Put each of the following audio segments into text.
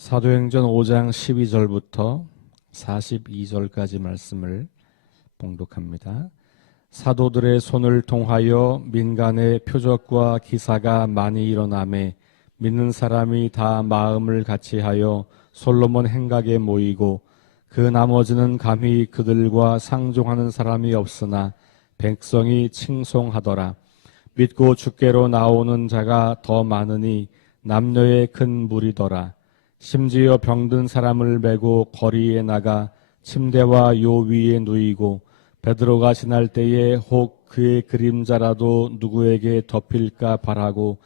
사도행전 5장 12절부터 42절까지 말씀을 봉독합니다. 사도들의 손을 통하여 민간의 표적과 기사가 많이 일어나매 믿는 사람이 다 마음을 같이하여 솔로몬 행각에 모이고 그 나머지는 감히 그들과 상종하는 사람이 없으나 백성이 칭송하더라. 믿고 주께로 나오는 자가 더 많으니 남녀의 큰 무리더라. 심지어 병든 사람을 메고 거리에 나가 침대와 요 위에 누이고 베드로가 지날 때에 혹 그의 그림자라도 누구에게 덮일까 바라고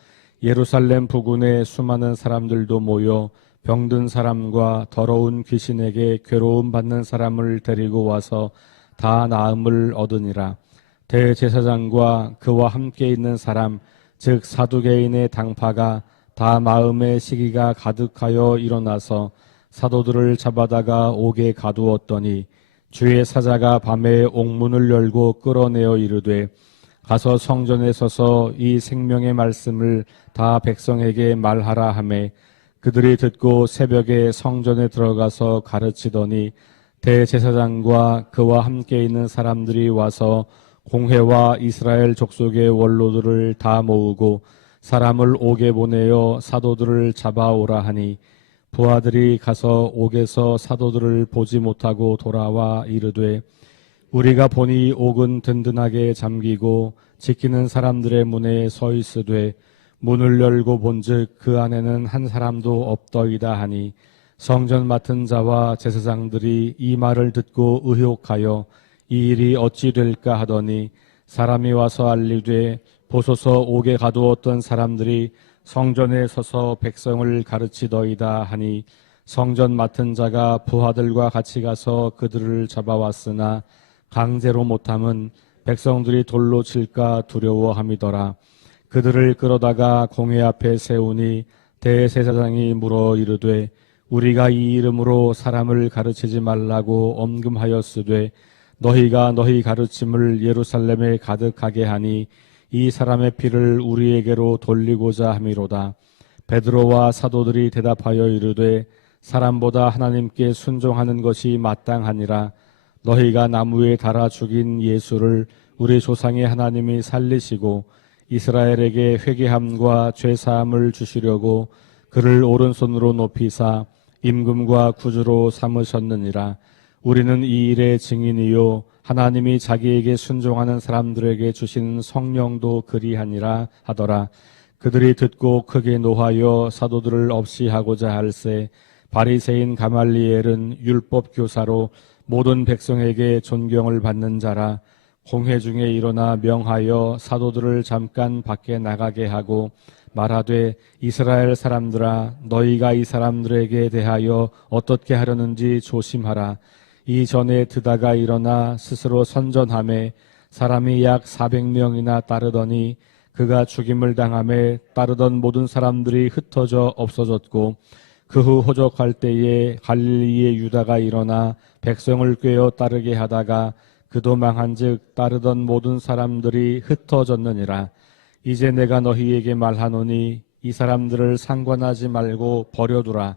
예루살렘 부근에 수많은 사람들도 모여 병든 사람과 더러운 귀신에게 괴로움 받는 사람을 데리고 와서 다 나음을 얻으니라. 대제사장과 그와 함께 있는 사람 즉 사두개인의 당파가 다 마음의 시기가 가득하여 일어나서 사도들을 잡아다가 옥에 가두었더니 주의 사자가 밤에 옥문을 열고 끌어내어 이르되 가서 성전에 서서 이 생명의 말씀을 다 백성에게 말하라 하매 그들이 듣고 새벽에 성전에 들어가서 가르치더니 대제사장과 그와 함께 있는 사람들이 와서 공회와 이스라엘 족속의 원로들을 다 모으고 사람을 옥에 보내어 사도들을 잡아오라 하니 부하들이 가서 옥에서 사도들을 보지 못하고 돌아와 이르되 우리가 보니 옥은 든든하게 잠기고 지키는 사람들의 문에 서 있으되 문을 열고 본즉 그 안에는 한 사람도 없더이다 하니 성전 맡은 자와 제사장들이 이 말을 듣고 의혹하여 이 일이 어찌 될까 하더니 사람이 와서 알리되 보소서 옥에 가두었던 사람들이 성전에 서서 백성을 가르치더이다 하니 성전 맡은 자가 부하들과 같이 가서 그들을 잡아왔으나 강제로 못함은 백성들이 돌로 칠까 두려워함이더라. 그들을 끌어다가 공회 앞에 세우니 대제사장이 물어 이르되 우리가 이 이름으로 사람을 가르치지 말라고 엄금하였으되 너희가 너희 가르침을 예루살렘에 가득하게 하니 이 사람의 피를 우리에게로 돌리고자 함이로다. 베드로와 사도들이 대답하여 이르되 사람보다 하나님께 순종하는 것이 마땅하니라. 너희가 나무에 달아 죽인 예수를 우리 조상의 하나님이 살리시고 이스라엘에게 회개함과 죄사함을 주시려고 그를 오른손으로 높이사 임금과 구주로 삼으셨느니라. 우리는 이 일의 증인이요 하나님이 자기에게 순종하는 사람들에게 주신 성령도 그리하니라 하더라. 그들이 듣고 크게 노하여 사도들을 없이 하고자 할세 바리새인 가말리엘은 율법 교사로 모든 백성에게 존경을 받는 자라. 공회 중에 일어나 명하여 사도들을 잠깐 밖에 나가게 하고 말하되 이스라엘 사람들아 너희가 이 사람들에게 대하여 어떻게 하려는지 조심하라. 이전에 드다가 일어나 스스로 선전하매 사람이 약 400명이나 따르더니 그가 죽임을 당하매 따르던 모든 사람들이 흩어져 없어졌고 그 후 호적할 때에 갈릴리의 유다가 일어나 백성을 꾀어 따르게 하다가 그도 망한즉 따르던 모든 사람들이 흩어졌느니라. 이제 내가 너희에게 말하노니 이 사람들을 상관하지 말고 버려두라.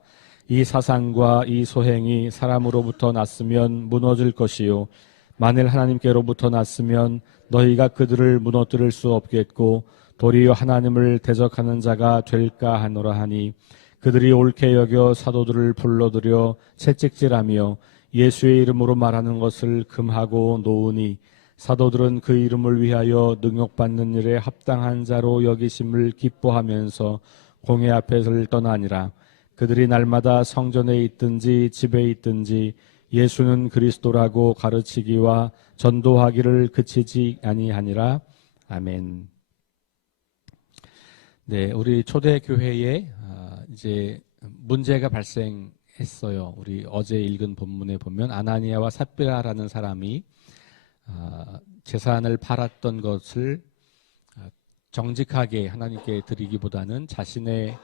이 사상과 이 소행이 사람으로부터 났으면 무너질 것이요 만일 하나님께로부터 났으면 너희가 그들을 무너뜨릴 수 없겠고 도리어 하나님을 대적하는 자가 될까 하노라 하니 그들이 옳게 여겨 사도들을 불러들여 채찍질하며 예수의 이름으로 말하는 것을 금하고 놓으니 사도들은 그 이름을 위하여 능욕받는 일에 합당한 자로 여기심을 기뻐하면서 공회 앞에서 떠나니라. 그들이 날마다 성전에 있든지 집에 있든지 예수는 그리스도라고 가르치기와 전도하기를 그치지 아니하니라. 아멘. 네, 우리 초대교회에 이제 문제가 발생했어요. 우리 어제 읽은 본문에 보면 아나니아와 삽비라라는 사람이 재산을 팔았던 것을 정직하게 하나님께 드리기보다는 자신의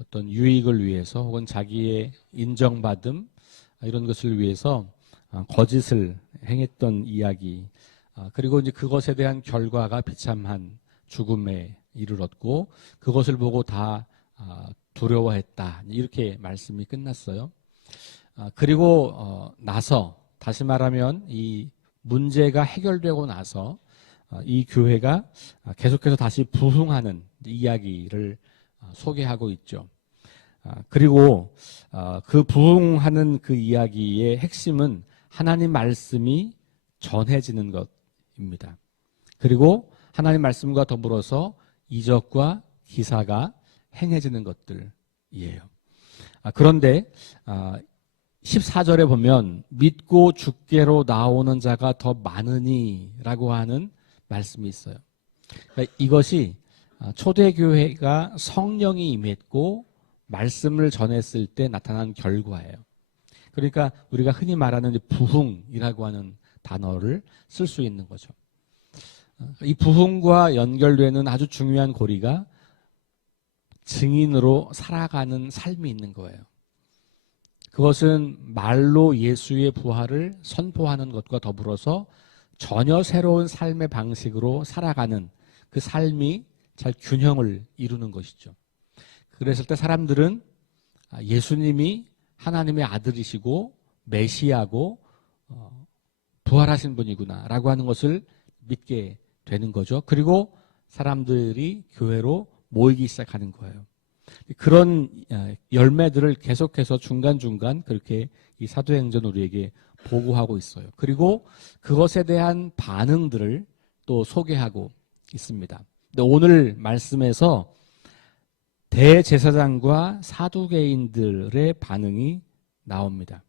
어떤 유익을 위해서 혹은 자기의 인정받음 이런 것을 위해서 거짓을 행했던 이야기. 그리고 이제 그것에 대한 결과가 비참한 죽음에 이르렀고 그것을 보고 다 두려워했다. 이렇게 말씀이 끝났어요. 그리고 나서 다시 말하면 이 문제가 해결되고 나서 이 교회가 계속해서 다시 부흥하는 이야기를 소개하고 있죠. 그리고 그 부흥하는 그 이야기의 핵심은 하나님 말씀이 전해지는 것입니다. 그리고 하나님 말씀과 더불어서 이적과 기사가 행해지는 것들이에요. 그런데 14절에 보면 믿고 주께로 나오는 자가 더 많으니 라고 하는 말씀이 있어요. 그러니까 이것이 초대교회가 성령이 임했고 말씀을 전했을 때 나타난 결과예요. 그러니까 우리가 흔히 말하는 부흥이라고 하는 단어를 쓸 수 있는 거죠. 이 부흥과 연결되는 아주 중요한 고리가 증인으로 살아가는 삶이 있는 거예요. 그것은 말로 예수의 부활을 선포하는 것과 더불어서 전혀 새로운 삶의 방식으로 살아가는 그 삶이 잘 균형을 이루는 것이죠. 그랬을 때 사람들은 예수님이 하나님의 아들이시고 메시아고 부활하신 분이구나 라고 하는 것을 믿게 되는 거죠. 그리고 사람들이 교회로 모이기 시작하는 거예요. 그런 열매들을 계속해서 중간중간 그렇게 이 사도행전 우리에게 보고하고 있어요. 그리고 그것에 대한 반응들을 또 소개하고 있습니다. 근데 오늘 말씀에서 대제사장과 사두개인들의 반응이 나옵니다.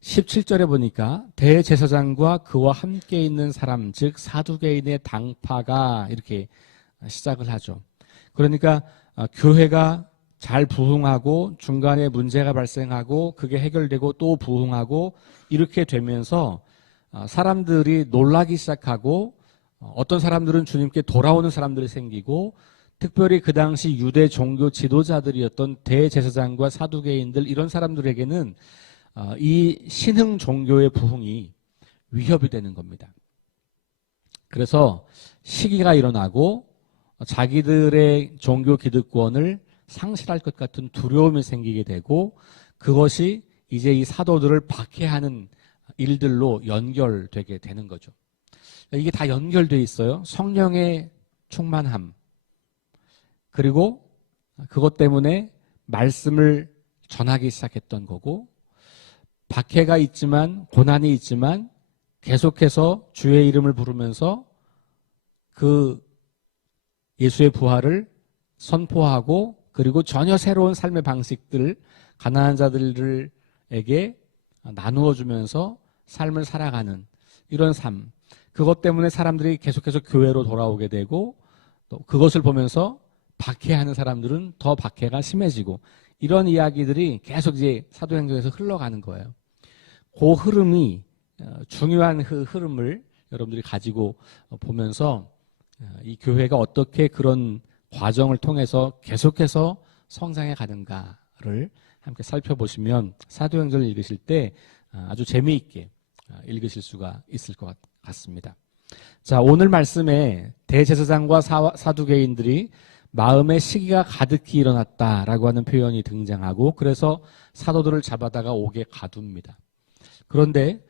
17절에 보니까 대제사장과 그와 함께 있는 사람, 즉 사두개인의 당파가 이렇게 시작을 하죠. 그러니까 교회가 잘 부흥하고 중간에 문제가 발생하고 그게 해결되고 또 부흥하고 이렇게 되면서 사람들이 놀라기 시작하고 어떤 사람들은 주님께 돌아오는 사람들이 생기고 특별히 그 당시 유대 종교 지도자들이었던 대제사장과 사두개인들 이런 사람들에게는 이 신흥 종교의 부흥이 위협이 되는 겁니다. 그래서 시기가 일어나고 자기들의 종교 기득권을 상실할 것 같은 두려움이 생기게 되고 그것이 이제 이 사도들을 박해하는 일들로 연결되게 되는 거죠. 이게 다 연결되어 있어요. 성령의 충만함 그리고 그것 때문에 말씀을 전하기 시작했던 거고 박해가 있지만 고난이 있지만 계속해서 주의 이름을 부르면서 그 예수의 부활을 선포하고 그리고 전혀 새로운 삶의 방식들을 가난한 자들에게 나누어 주면서 삶을 살아가는 이런 삶. 그것 때문에 사람들이 계속해서 교회로 돌아오게 되고 또 그것을 보면서 박해하는 사람들은 더 박해가 심해지고 이런 이야기들이 계속 이제 사도행전에서 흘러가는 거예요. 그 흐름이 중요한 흐름을 여러분들이 가지고 보면서 이 교회가 어떻게 그런 과정을 통해서 계속해서 성장해 가는가를 함께 살펴보시면 사도행전을 읽으실 때 아주 재미있게 읽으실 수가 있을 것 같습니다. 자, 오늘 말씀에 대제사장과 사두개인들이 마음의 시기가 가득히 일어났다라고 하는 표현이 등장하고 그래서 사도들을 잡아다가 옥에 가둡니다. 그런데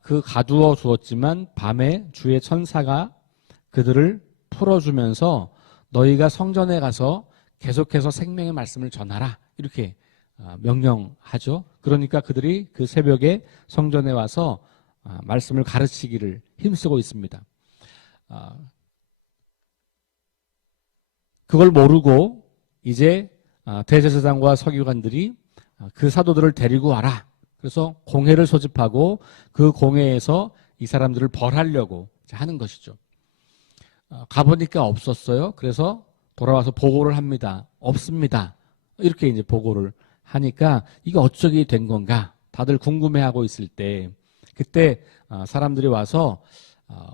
그 가두어 주었지만 밤에 주의 천사가 그들을 풀어주면서 너희가 성전에 가서 계속해서 생명의 말씀을 전하라 이렇게 명령하죠. 그러니까 그들이 그 새벽에 성전에 와서 말씀을 가르치기를 힘쓰고 있습니다. 그걸 모르고 이제 대제사장과 서기관들이 그 사도들을 데리고 와라. 그래서 공회를 소집하고 그 공회에서 이 사람들을 벌하려고 하는 것이죠. 가보니까 없었어요. 그래서 돌아와서 보고를 합니다. 없습니다. 이렇게 이제 보고를 하니까 이게 어쩌게 된 건가? 다들 궁금해하고 있을 때 그때 사람들이 와서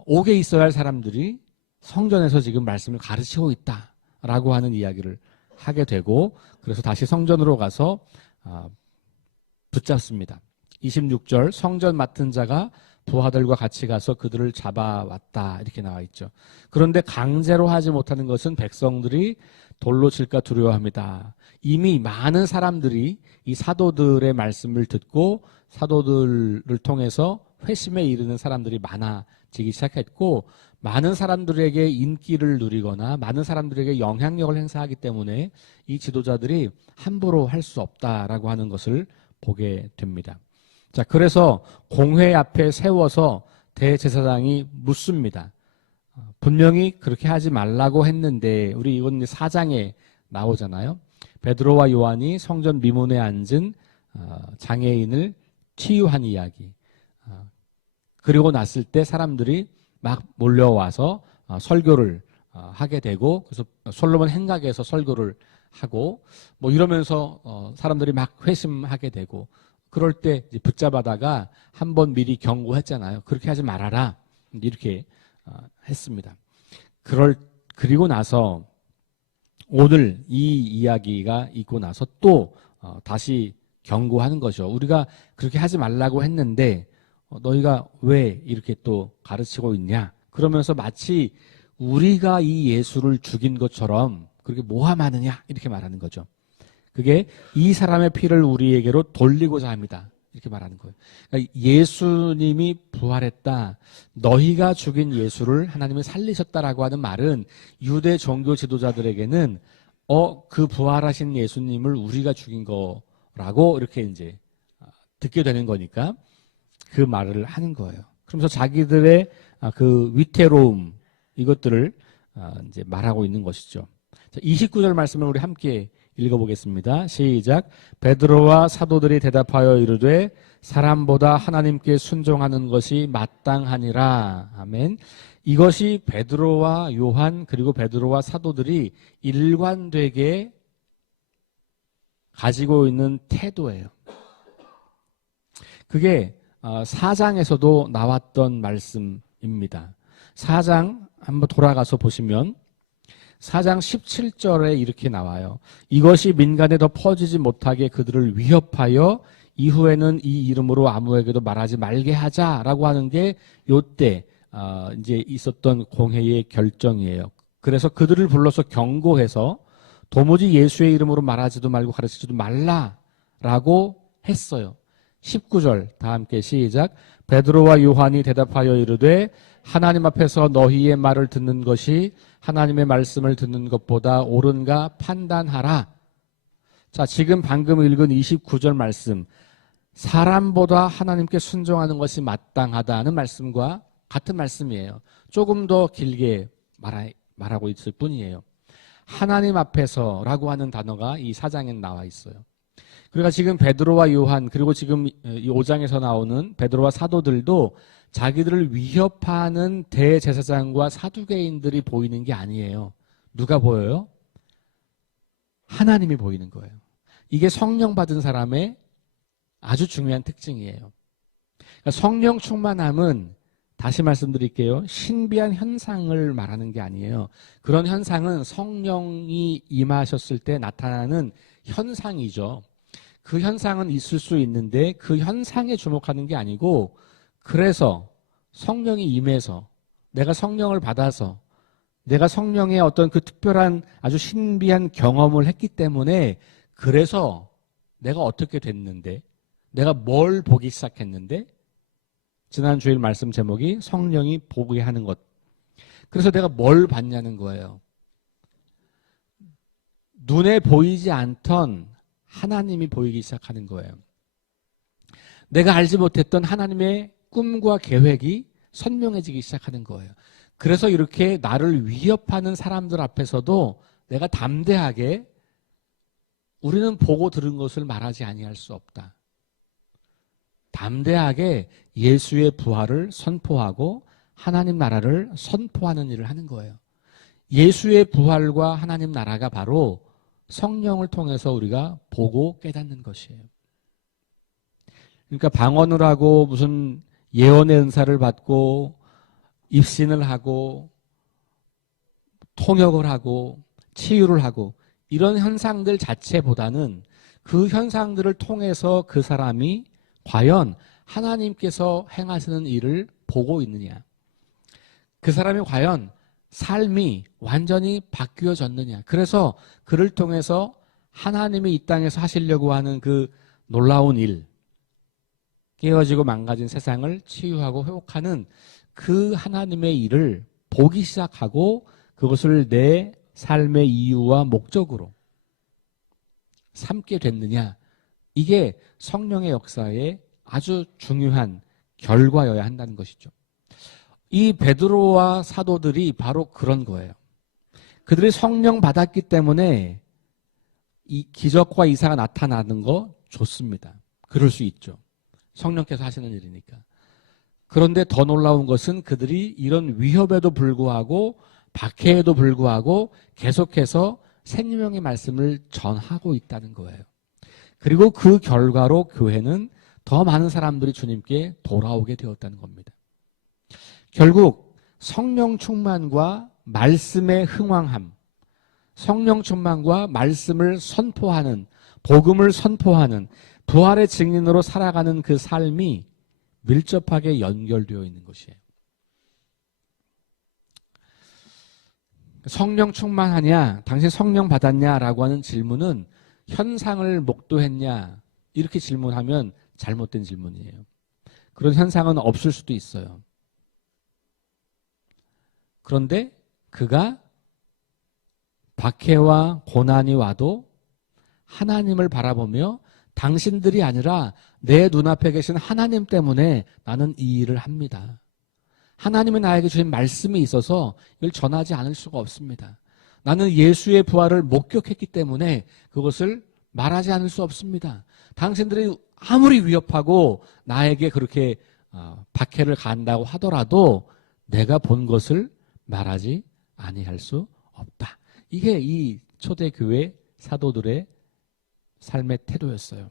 옥에 있어야 할 사람들이 성전에서 지금 말씀을 가르치고 있다라고 하는 이야기를 하게 되고 그래서 다시 성전으로 가서 붙잡습니다. 26절 성전 맡은 자가 부하들과 같이 가서 그들을 잡아왔다 이렇게 나와 있죠. 그런데 강제로 하지 못하는 것은 백성들이 돌로 칠까 두려워합니다. 이미 많은 사람들이 이 사도들의 말씀을 듣고 사도들을 통해서 회심에 이르는 사람들이 많아지기 시작했고, 많은 사람들에게 인기를 누리거나 많은 사람들에게 영향력을 행사하기 때문에 이 지도자들이 함부로 할 수 없다라고 하는 것을 보게 됩니다. 자, 그래서 공회 앞에 세워서 대제사장이 묻습니다. 분명히 그렇게 하지 말라고 했는데, 우리 이건 4장에 나오잖아요. 베드로와 요한이 성전 미문에 앉은 장애인을 치유한 이야기. 그리고 났을 때 사람들이 막 몰려와서 설교를 하게 되고, 그래서 솔로몬 행각에서 설교를 하고 뭐 이러면서 사람들이 막 회심하게 되고, 그럴 때 이제 붙잡아다가 한번 미리 경고했잖아요. 그렇게 하지 말아라 이렇게 했습니다. 그리고 나서 오늘 이 이야기가 있고 나서 또 다시 경고하는 거죠. 우리가 그렇게 하지 말라고 했는데 너희가 왜 이렇게 또 가르치고 있냐? 그러면서 마치 우리가 이 예수를 죽인 것처럼 그렇게 모함하느냐 이렇게 말하는 거죠. 그게 이 사람의 피를 우리에게로 돌리고자 합니다. 이렇게 말하는 거예요. 그러니까 예수님이 부활했다, 너희가 죽인 예수를 하나님이 살리셨다라고 하는 말은 유대 종교 지도자들에게는 그 부활하신 예수님을 우리가 죽인 거라고 이렇게 이제 듣게 되는 거니까 그 말을 하는 거예요. 그러면서 자기들의 그 위태로움 이것들을 이제 말하고 있는 것이죠. 29절 말씀을 우리 함께 읽어보겠습니다. 시작. 베드로와 사도들이 대답하여 이르되 사람보다 하나님께 순종하는 것이 마땅하니라. 아멘. 이것이 베드로와 요한 그리고 베드로와 사도들이 일관되게 가지고 있는 태도예요. 그게 4장에서도 나왔던 말씀입니다. 4장 한번 돌아가서 보시면 4장 17절에 이렇게 나와요. 이것이 민간에 더 퍼지지 못하게 그들을 위협하여 이후에는 이 이름으로 아무에게도 말하지 말게 하자라고 하는 게 요때 이제 있었던 공회의 결정이에요. 그래서 그들을 불러서 경고해서 도무지 예수의 이름으로 말하지도 말고 가르치지도 말라라고 했어요. 19절 다 함께 시작. 베드로와 요한이 대답하여 이르되 하나님 앞에서 너희의 말을 듣는 것이 하나님의 말씀을 듣는 것보다 옳은가 판단하라. 자, 지금 방금 읽은 29절 말씀, 사람보다 하나님께 순종하는 것이 마땅하다는 말씀과 같은 말씀이에요. 조금 더 길게 말하고 있을 뿐이에요. 하나님 앞에서라고 하는 단어가 이 4장에 나와 있어요. 그러니까 지금 베드로와 요한 그리고 지금 이 5장에서 나오는 베드로와 사도들도 자기들을 위협하는 대제사장과 사두개인들이 보이는 게 아니에요. 누가 보여요? 하나님이 보이는 거예요. 이게 성령 받은 사람의 아주 중요한 특징이에요. 그러니까 성령 충만함은 다시 말씀드릴게요. 신비한 현상을 말하는 게 아니에요. 그런 현상은 성령이 임하셨을 때 나타나는 현상이죠. 그 현상은 있을 수 있는데 그 현상에 주목하는 게 아니고, 그래서 성령이 임해서 내가 성령을 받아서 내가 성령의 어떤 그 특별한 아주 신비한 경험을 했기 때문에, 그래서 내가 어떻게 됐는데, 내가 뭘 보기 시작했는데, 지난 주일 말씀 제목이 성령이 보게 하는 것. 그래서 내가 뭘 봤냐는 거예요. 눈에 보이지 않던 하나님이 보이기 시작하는 거예요. 내가 알지 못했던 하나님의 꿈과 계획이 선명해지기 시작하는 거예요. 그래서 이렇게 나를 위협하는 사람들 앞에서도 내가 담대하게 우리는 보고 들은 것을 말하지 아니할 수 없다. 담대하게 예수의 부활을 선포하고 하나님 나라를 선포하는 일을 하는 거예요. 예수의 부활과 하나님 나라가 바로 성령을 통해서 우리가 보고 깨닫는 것이에요. 그러니까 방언을 하고 무슨 예언의 은사를 받고 입신을 하고 통역을 하고 치유를 하고 이런 현상들 자체보다는 그 현상들을 통해서 그 사람이 과연 하나님께서 행하시는 일을 보고 있느냐? 그 사람이 과연 삶이 완전히 바뀌어졌느냐? 그래서 그를 통해서 하나님이 이 땅에서 하시려고 하는 그 놀라운 일, 깨어지고 망가진 세상을 치유하고 회복하는 그 하나님의 일을 보기 시작하고 그것을 내 삶의 이유와 목적으로 삼게 됐느냐? 이게 성령의 역사의 아주 중요한 결과여야 한다는 것이죠. 이 베드로와 사도들이 바로 그런 거예요. 그들이 성령 받았기 때문에 이 기적과 이사가 나타나는 거 좋습니다. 그럴 수 있죠. 성령께서 하시는 일이니까. 그런데 더 놀라운 것은 그들이 이런 위협에도 불구하고 박해에도 불구하고 계속해서 생명의 말씀을 전하고 있다는 거예요. 그리고 그 결과로 교회는 더 많은 사람들이 주님께 돌아오게 되었다는 겁니다. 결국 성령 충만과 말씀의 흥왕함, 성령 충만과 말씀을 선포하는, 복음을 선포하는 부활의 증인으로 살아가는 그 삶이 밀접하게 연결되어 있는 것이에요. 성령 충만하냐, 당신 성령 받았냐라고 하는 질문은 현상을 목도했냐 이렇게 질문하면 잘못된 질문이에요. 그런 현상은 없을 수도 있어요. 그런데 그가 박해와 고난이 와도 하나님을 바라보며 당신들이 아니라 내 눈앞에 계신 하나님 때문에 나는 이 일을 합니다. 하나님이 나에게 주신 말씀이 있어서 이걸 전하지 않을 수가 없습니다. 나는 예수의 부활을 목격했기 때문에 그것을 말하지 않을 수 없습니다. 당신들이 아무리 위협하고 나에게 그렇게 박해를 가한다고 하더라도 내가 본 것을 말하지 아니할 수 없다. 이게 이 초대교회 사도들의 삶의 태도였어요.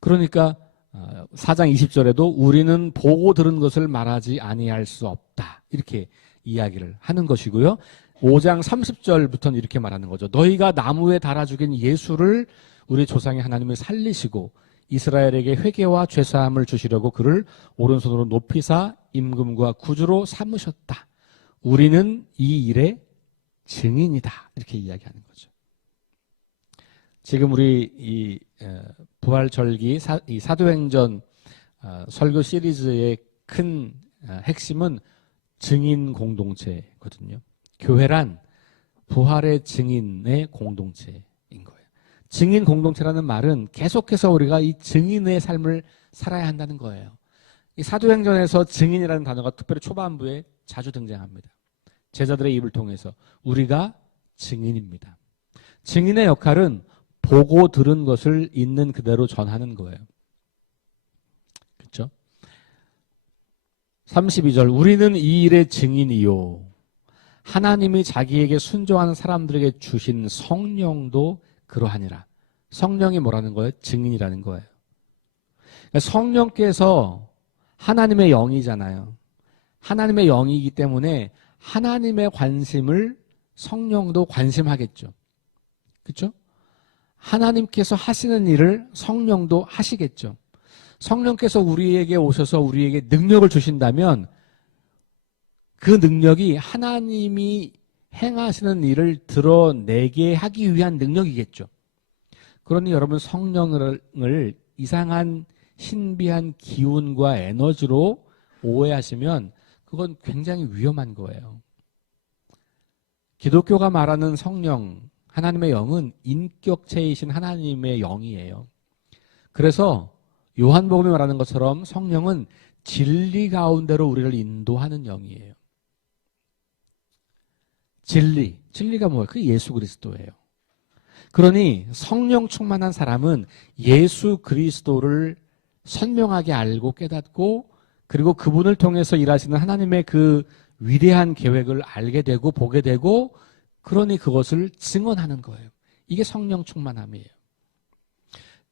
그러니까 4장 20절에도 우리는 보고 들은 것을 말하지 아니할 수 없다. 이렇게 이야기를 하는 것이고요. 5장 30절부터는 이렇게 말하는 거죠. 너희가 나무에 달아 죽인 예수를 우리 조상의 하나님을 살리시고 이스라엘에게 회개와 죄사함을 주시려고 그를 오른손으로 높이사 임금과 구주로 삼으셨다. 우리는 이 일의 증인이다. 이렇게 이야기하는 거죠. 지금 우리 이 부활절기 이 사도행전 설교 시리즈의 큰 핵심은 증인 공동체거든요. 교회란 부활의 증인의 공동체인 거예요. 증인 공동체라는 말은 계속해서 우리가 이 증인의 삶을 살아야 한다는 거예요. 이 사도행전에서 증인이라는 단어가 특별히 초반부에 자주 등장합니다. 제자들의 입을 통해서 우리가 증인입니다. 증인의 역할은 보고 들은 것을 있는 그대로 전하는 거예요. 그렇죠? 32절 우리는 이 일의 증인이요. 하나님이 자기에게 순종하는 사람들에게 주신 성령도 그러하니라. 성령이 뭐라는 거예요? 증인이라는 거예요. 그러니까 성령께서 하나님의 영이잖아요. 하나님의 영이기 때문에 하나님의 관심을 성령도 관심하겠죠. 그렇죠? 하나님께서 하시는 일을 성령도 하시겠죠. 성령께서 우리에게 오셔서 우리에게 능력을 주신다면 그 능력이 하나님이 행하시는 일을 드러내게 하기 위한 능력이겠죠. 그러니 여러분 성령을 이상한 신비한 기운과 에너지로 오해하시면 그건 굉장히 위험한 거예요. 기독교가 말하는 성령, 하나님의 영은 인격체이신 하나님의 영이에요. 그래서 요한복음이 말하는 것처럼 성령은 진리 가운데로 우리를 인도하는 영이에요. 진리가 뭐예요? 그게 예수 그리스도예요. 그러니 성령 충만한 사람은 예수 그리스도를 선명하게 알고 깨닫고 그리고 그분을 통해서 일하시는 하나님의 그 위대한 계획을 알게 되고 보게 되고 그러니 그것을 증언하는 거예요. 이게 성령 충만함이에요.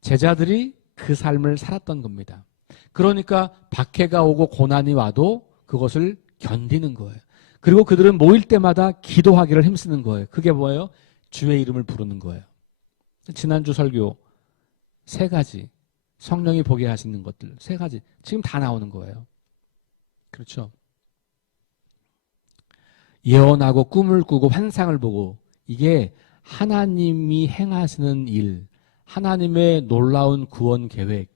제자들이 그 삶을 살았던 겁니다. 그러니까 박해가 오고 고난이 와도 그것을 견디는 거예요. 그리고 그들은 모일 때마다 기도하기를 힘쓰는 거예요. 그게 뭐예요? 주의 이름을 부르는 거예요. 지난주 설교 3가지 성령이 보게 하시는 것들, 세 가지. 지금 다 나오는 거예요. 그렇죠? 예언하고 꿈을 꾸고 환상을 보고, 이게 하나님이 행하시는 일, 하나님의 놀라운 구원 계획,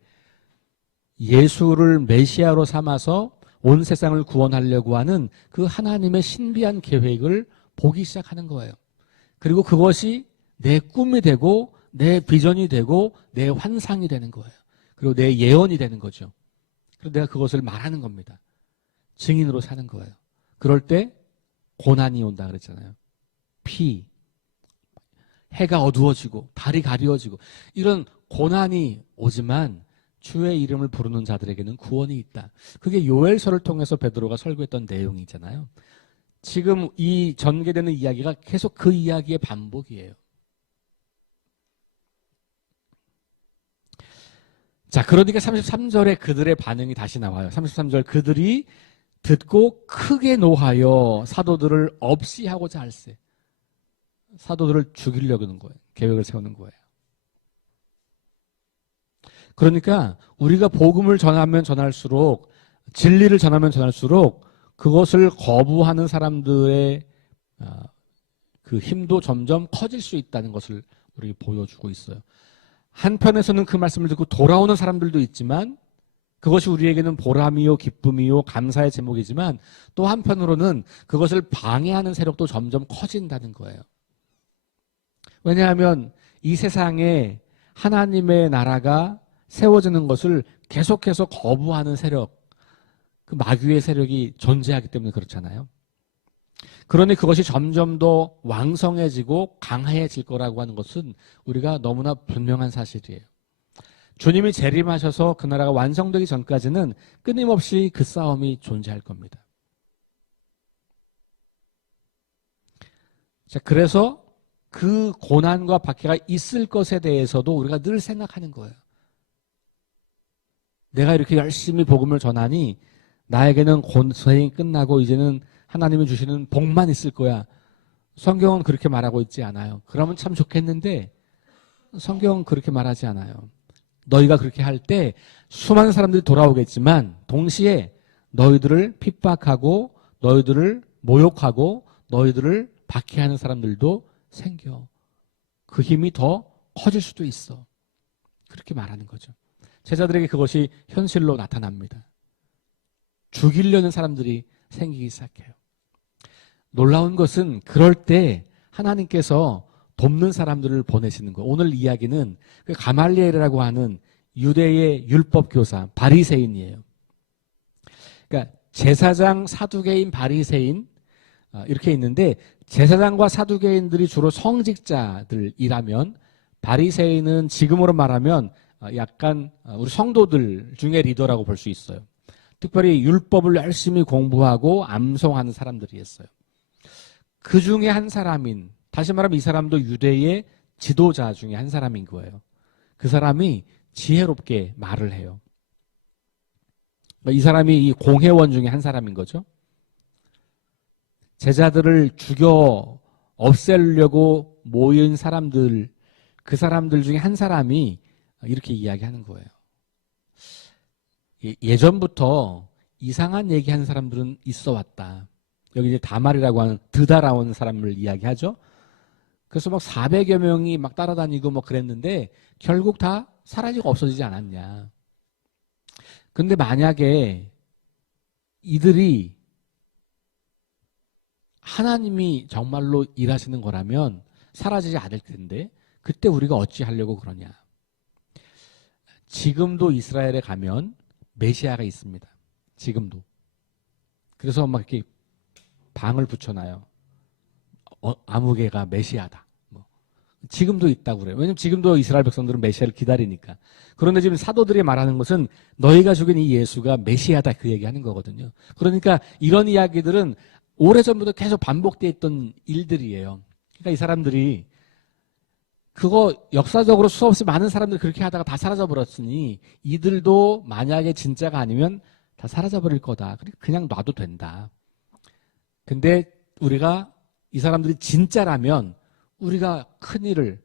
예수를 메시아로 삼아서 온 세상을 구원하려고 하는 그 하나님의 신비한 계획을 보기 시작하는 거예요. 그리고 그것이 내 꿈이 되고 내 비전이 되고 내 환상이 되는 거예요. 그리고 내 예언이 되는 거죠. 그리고 내가 그것을 말하는 겁니다. 증인으로 사는 거예요. 그럴 때 고난이 온다 그랬잖아요. 피, 해가 어두워지고 달이 가리워지고 이런 고난이 오지만 주의 이름을 부르는 자들에게는 구원이 있다. 그게 요엘서를 통해서 베드로가 설교했던 내용이잖아요. 지금 이 전개되는 이야기가 계속 그 이야기의 반복이에요. 자, 그러니까 33절에 그들의 반응이 다시 나와요. 33절 그들이 듣고 크게 노하여 사도들을 없이 하고자 할세. 사도들을 죽이려고 하는 거예요. 계획을 세우는 거예요. 그러니까 우리가 복음을 전하면 전할수록, 진리를 전하면 전할수록 그것을 거부하는 사람들의 그 힘도 점점 커질 수 있다는 것을 우리 보여주고 있어요. 한편에서는 그 말씀을 듣고 돌아오는 사람들도 있지만 그것이 우리에게는 보람이요 기쁨이요 감사의 제목이지만 또 한편으로는 그것을 방해하는 세력도 점점 커진다는 거예요. 왜냐하면 이 세상에 하나님의 나라가 세워지는 것을 계속해서 거부하는 세력, 그 마귀의 세력이 존재하기 때문에 그렇잖아요. 그러니 그것이 점점 더 왕성해지고 강해질 거라고 하는 것은 우리가 너무나 분명한 사실이에요. 주님이 재림하셔서 그 나라가 완성되기 전까지는 끊임없이 그 싸움이 존재할 겁니다. 자, 그래서 그 고난과 박해가 있을 것에 대해서도 우리가 늘 생각하는 거예요. 내가 이렇게 열심히 복음을 전하니 나에게는 고생이 끝나고 이제는 하나님이 주시는 복만 있을 거야. 성경은 그렇게 말하고 있지 않아요. 그러면 참 좋겠는데 성경은 그렇게 말하지 않아요. 너희가 그렇게 할 때 수많은 사람들이 돌아오겠지만 동시에 너희들을 핍박하고 너희들을 모욕하고 너희들을 박해하는 사람들도 생겨. 그 힘이 더 커질 수도 있어. 그렇게 말하는 거죠. 제자들에게 그것이 현실로 나타납니다. 죽이려는 사람들이 생기기 시작해요. 놀라운 것은 그럴 때 하나님께서 돕는 사람들을 보내시는 거예요. 오늘 이야기는 그 가말리엘이라고 하는 유대의 율법 교사 바리새인이에요. 그러니까 제사장, 사두개인, 바리새인 이렇게 있는데 제사장과 사두개인들이 주로 성직자들이라면 바리새인은 지금으로 말하면 약간 우리 성도들 중에 리더라고 볼 수 있어요. 특별히 율법을 열심히 공부하고 암송하는 사람들이었어요. 그 중에 한 사람인, 다시 말하면 이 사람도 유대의 지도자 중에 한 사람인 거예요. 그 사람이 지혜롭게 말을 해요. 이 사람이 이 공회원 중에 한 사람인 거죠. 제자들을 죽여 없애려고 모인 사람들, 그 사람들 중에 한 사람이 이렇게 이야기하는 거예요. 예전부터 이상한 얘기하는 사람들은 있어 왔다. 여기 이제 다말이라고 하는 드다라온 사람을 이야기하죠. 그래서 막 400여 명이 막 따라다니고 뭐 그랬는데 결국 다 사라지고 없어지지 않았냐. 근데 만약에 이들이 하나님이 정말로 일하시는 거라면 사라지지 않을 텐데 그때 우리가 어찌 하려고 그러냐. 지금도 이스라엘에 가면 메시아가 있습니다. 지금도. 그래서 막 이렇게 방을 붙여놔요. 아무개가 메시아다. 뭐. 지금도 있다고 그래요. 왜냐면 지금도 이스라엘 백성들은 메시아를 기다리니까. 그런데 지금 사도들이 말하는 것은 너희가 죽인 이 예수가 메시아다 그 얘기하는 거거든요. 그러니까 이런 이야기들은 오래전부터 계속 반복되어 있던 일들이에요. 그러니까 이 사람들이 그거 역사적으로 수없이 많은 사람들이 그렇게 하다가 다 사라져버렸으니 이들도 만약에 진짜가 아니면 다 사라져버릴 거다. 그냥 놔도 된다. 근데 우리가 이 사람들이 진짜라면 우리가 큰 일을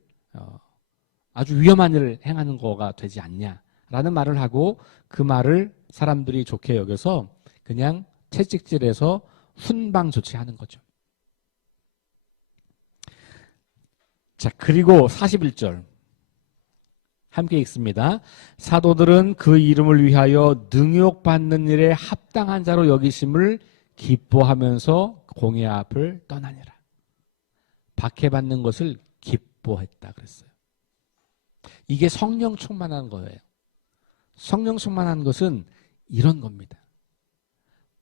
아주 위험한 일을 행하는 거가 되지 않냐 라는 말을 하고 그 말을 사람들이 좋게 여겨서 그냥 채찍질해서 훈방 조치하는 거죠. 자, 그리고 41절 함께 읽습니다. 사도들은 그 이름을 위하여 능욕받는 일에 합당한 자로 여기심을 기뻐하면서 공회 앞을 떠나니라. 박해받는 것을 기뻐했다 그랬어요. 이게 성령 충만한 거예요. 성령 충만한 것은 이런 겁니다.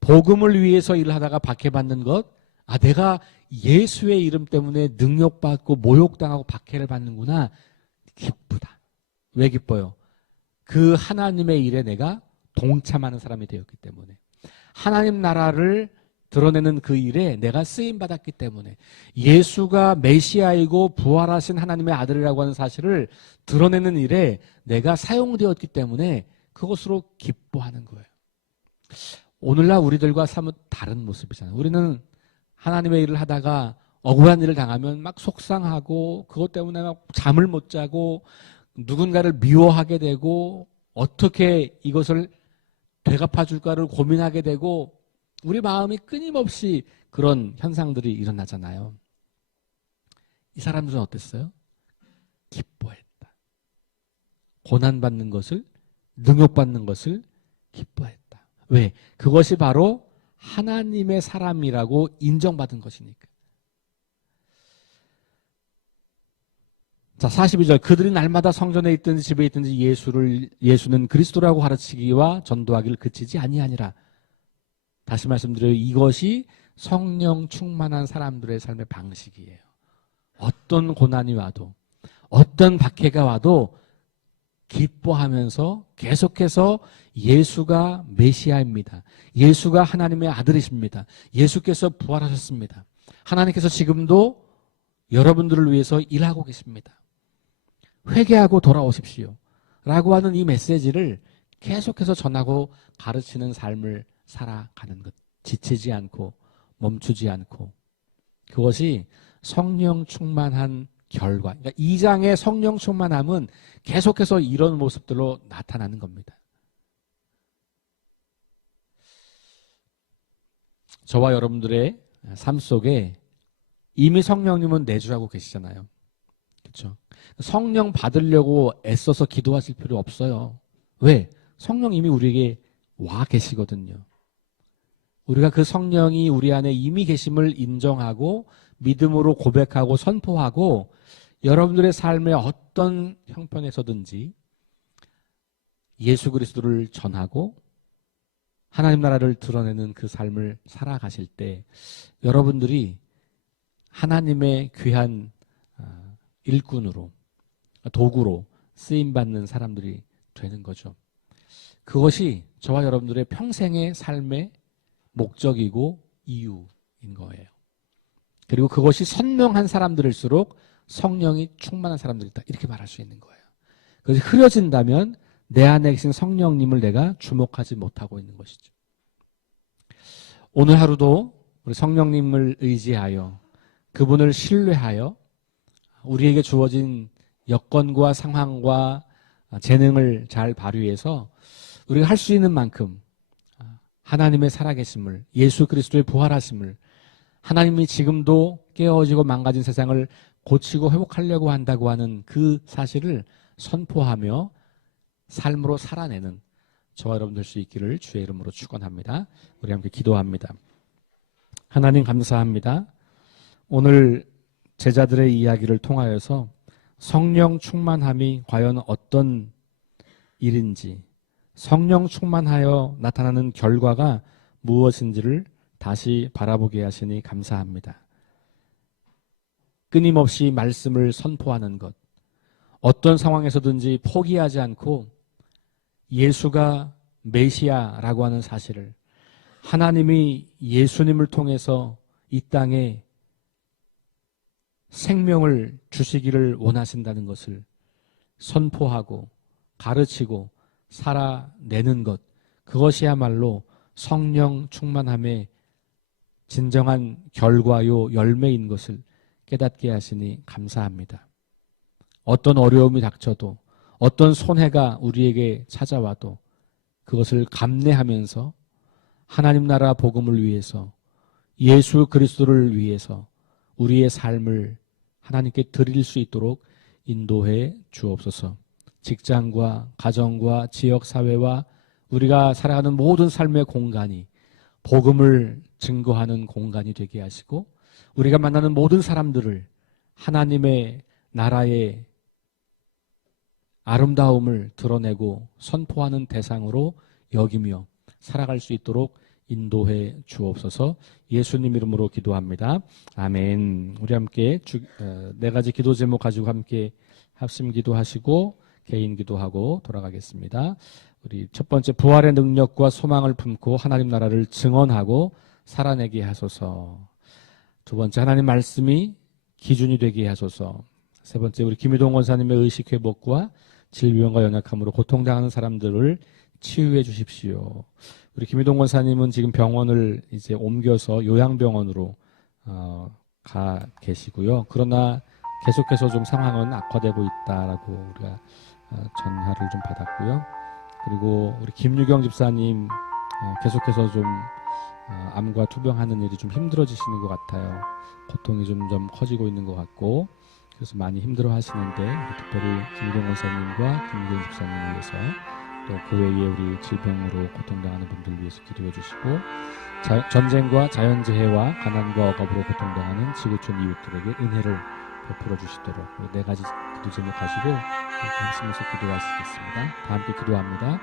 복음을 위해서 일을 하다가 박해받는 것, 내가 예수의 이름 때문에 능욕받고 모욕당하고 박해를 받는구나. 기쁘다. 왜 기뻐요? 그 하나님의 일에 내가 동참하는 사람이 되었기 때문에, 하나님 나라를 드러내는 그 일에 내가 쓰임받았기 때문에, 예수가 메시아이고 부활하신 하나님의 아들이라고 하는 사실을 드러내는 일에 내가 사용되었기 때문에 그것으로 기뻐하는 거예요. 오늘날 우리들과 사뭇 다른 모습이잖아요. 우리는 하나님의 일을 하다가 억울한 일을 당하면 막 속상하고 그것 때문에 막 잠을 못 자고 누군가를 미워하게 되고 어떻게 이것을 되갚아 줄까를 고민하게 되고 우리 마음이 끊임없이 그런 현상들이 일어나잖아요. 이 사람들은 어땠어요? 기뻐했다. 고난받는 것을, 능욕받는 것을 기뻐했다. 왜? 그것이 바로 하나님의 사람이라고 인정받은 것이니까. 자, 42절. 그들이 날마다 성전에 있든지 집에 있든지 예수는 그리스도라고 가르치기와 전도하기를 그치지 아니하니라. 다시 말씀드려요. 이것이 성령 충만한 사람들의 삶의 방식이에요. 어떤 고난이 와도, 어떤 박해가 와도 기뻐하면서 계속해서 예수가 메시아입니다. 예수가 하나님의 아들이십니다. 예수께서 부활하셨습니다. 하나님께서 지금도 여러분들을 위해서 일하고 계십니다. 회개하고 돌아오십시오. 라고 하는 이 메시지를 계속해서 전하고 가르치는 삶을 살아가는 것. 지치지 않고 멈추지 않고. 그것이 성령 충만한 결과. 그러니까 2장의 성령 충만함은 계속해서 이런 모습들로 나타나는 겁니다. 저와 여러분들의 삶 속에 이미 성령님은 내주하고 계시잖아요. 그렇죠? 성령 받으려고 애써서 기도하실 필요 없어요. 왜? 성령 이미 우리에게 와 계시거든요. 우리가 그 성령이 우리 안에 이미 계심을 인정하고 믿음으로 고백하고 선포하고 여러분들의 삶의 어떤 형편에서든지 예수 그리스도를 전하고 하나님 나라를 드러내는 그 삶을 살아가실 때 여러분들이 하나님의 귀한 일꾼으로, 도구로 쓰임받는 사람들이 되는 거죠. 그것이 저와 여러분들의 평생의 삶의 목적이고 이유인 거예요. 그리고 그것이 선명한 사람들일수록 성령이 충만한 사람들이다. 이렇게 말할 수 있는 거예요. 그것이 흐려진다면 내 안에 계신 성령님을 내가 주목하지 못하고 있는 것이죠. 오늘 하루도 우리 성령님을 의지하여 그분을 신뢰하여 우리에게 주어진 여건과 상황과 재능을 잘 발휘해서 우리가 할 수 있는 만큼 하나님의 살아계심을, 예수 그리스도의 부활하심을, 하나님이 지금도 깨어지고 망가진 세상을 고치고 회복하려고 한다고 하는 그 사실을 선포하며 삶으로 살아내는 저와 여러분 될 수 있기를 주의 이름으로 축원합니다. 우리 함께 기도합니다. 하나님 감사합니다. 오늘 제자들의 이야기를 통하여서 성령 충만함이 과연 어떤 일인지, 성령 충만하여 나타나는 결과가 무엇인지를 다시 바라보게 하시니 감사합니다. 끊임없이 말씀을 선포하는 것, 어떤 상황에서든지 포기하지 않고 예수가 메시아라고 하는 사실을, 하나님이 예수님을 통해서 이 땅에 생명을 주시기를 원하신다는 것을 선포하고 가르치고 살아내는 것, 그것이야말로 성령 충만함의 진정한 결과요 열매인 것을 깨닫게 하시니 감사합니다. 어떤 어려움이 닥쳐도, 어떤 손해가 우리에게 찾아와도 그것을 감내하면서 하나님 나라 복음을 위해서 예수 그리스도를 위해서 우리의 삶을 하나님께 드릴 수 있도록 인도해 주옵소서. 직장과 가정과 지역 사회와 우리가 살아가는 모든 삶의 공간이 복음을 증거하는 공간이 되게 하시고 우리가 만나는 모든 사람들을 하나님의 나라의 아름다움을 드러내고 선포하는 대상으로 여기며 살아갈 수 있도록 인도해 주옵소서. 예수님 이름으로 기도합니다. 아멘. 우리 함께 네 가지 기도 제목 가지고 함께 합심 기도하시고 개인 기도하고 돌아가겠습니다. 우리 첫 번째, 부활의 능력과 소망을 품고 하나님 나라를 증언하고 살아내게 하소서. 두 번째, 하나님 말씀이 기준이 되게 하소서. 세 번째, 우리 김희동 원사님의 의식 회복과 질병과 연약함으로 고통당하는 사람들을 치유해 주십시오. 우리 김희동 원사님은 지금 병원을 이제 옮겨서 요양병원으로 가 계시고요. 그러나 계속해서 좀 상황은 악화되고 있다라고 우리가 전화를 좀 받았고요. 그리고 우리 김유경 집사님 계속해서 좀 암과 투병하는 일이 좀 힘들어지시는 것 같아요. 고통이 점점 커지고 있는 것 같고 그래서 많이 힘들어 하시는데 특별히 김유경 원사님과 김유경 집사님을 위해서 또 그 외에 우리 질병으로 고통당하는 분들 위해서 기도해 주시고 전쟁과 자연재해와 가난과 억압으로 고통당하는 지구촌 이웃들에게 은혜를 베풀어 주시도록 네 가지 기도 제목 가지고 함께 하시면서 기도하시겠습니다. 다 함께 기도합니다.